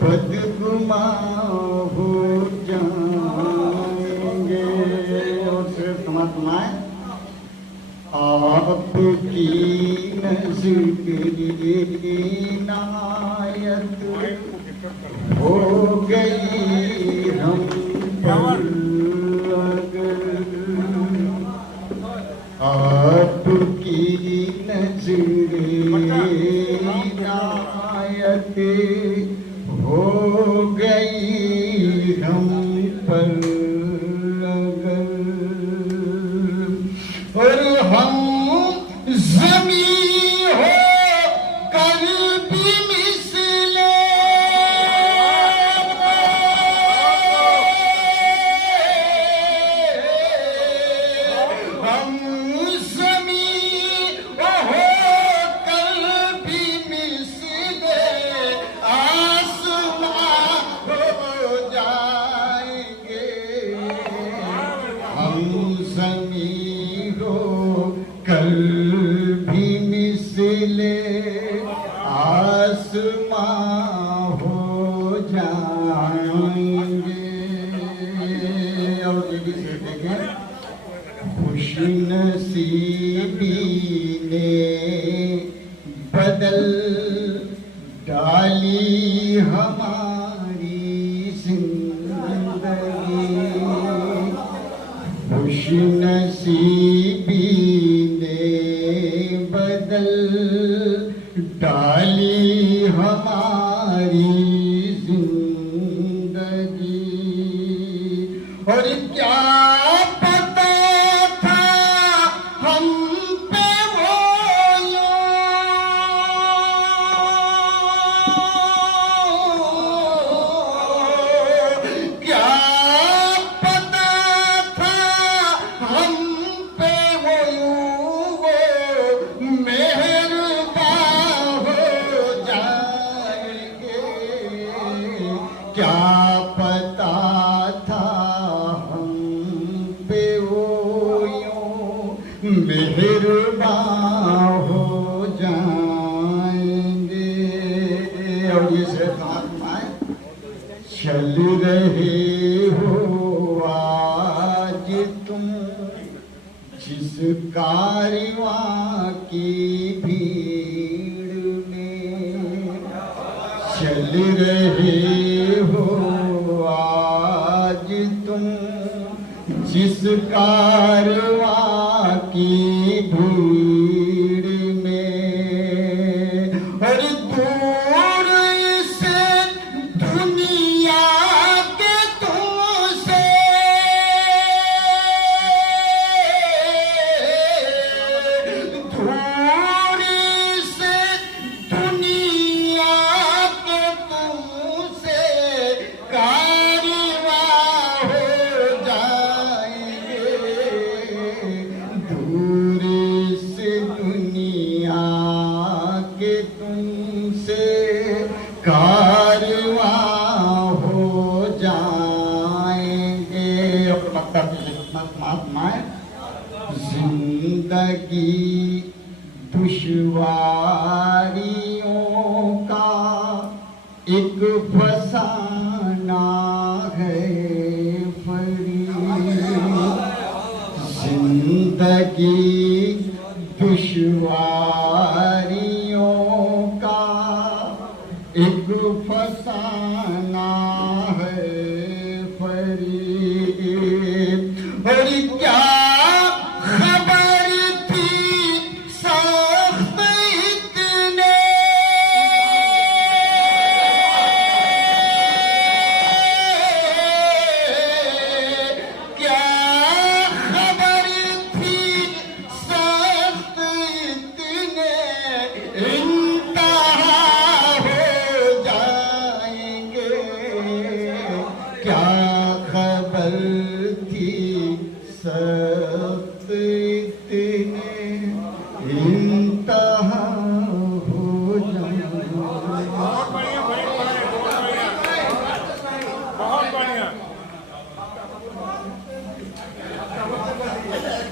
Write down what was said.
बदगुमां हो जाएंगे। और सिर्फ सुनाए आपकी नज़र इनायत हो गई हम पर आपकी नज़र इनायत हो गई हम पर और हम ज़मीं हो कर भी मिसले हम ज़मीं हो कर भी मिसले आसमां हो जाएंगे। हम ज़मीं हो कल भी मिसले आसमां हो जाएंगे। और जल्दी से देखें खुशनसीबी ने बदल डाली हमारी जिंदगी। खुशनसीबी ने बदल डाली हमारी जिंदगी। और क्या पता था हम पे वो क्या पता था हम पे वो मेहरबान हो जाएंगे। क्या पता था हम पे वो मेहरबान हो जाएंगे। और ये सिर्फ आत्माएं चल रहे हो आज तुम जिस कारवां की भीड़ में चल रहे हो आज तुम जिस कारवां की भीड़ में। और दूर से दुनिया के तुमसे दूर से दुनिया के तुमसे कारवां हो जाएंगे। दूर से दुनिया के तुमसे कारवां हो जाएंगे। और मतलब महात्माएं जिंदगी दुश्वारियों का एक फसाना है फरीब। जिंदगी दुश्वारियों का एक फसाना है फरीब। और क्या खबर थी सख्त इतने क्या खबर थी सख्त इतने इंतहा हो जाएंगे। क्या खबर थी सख्त इतने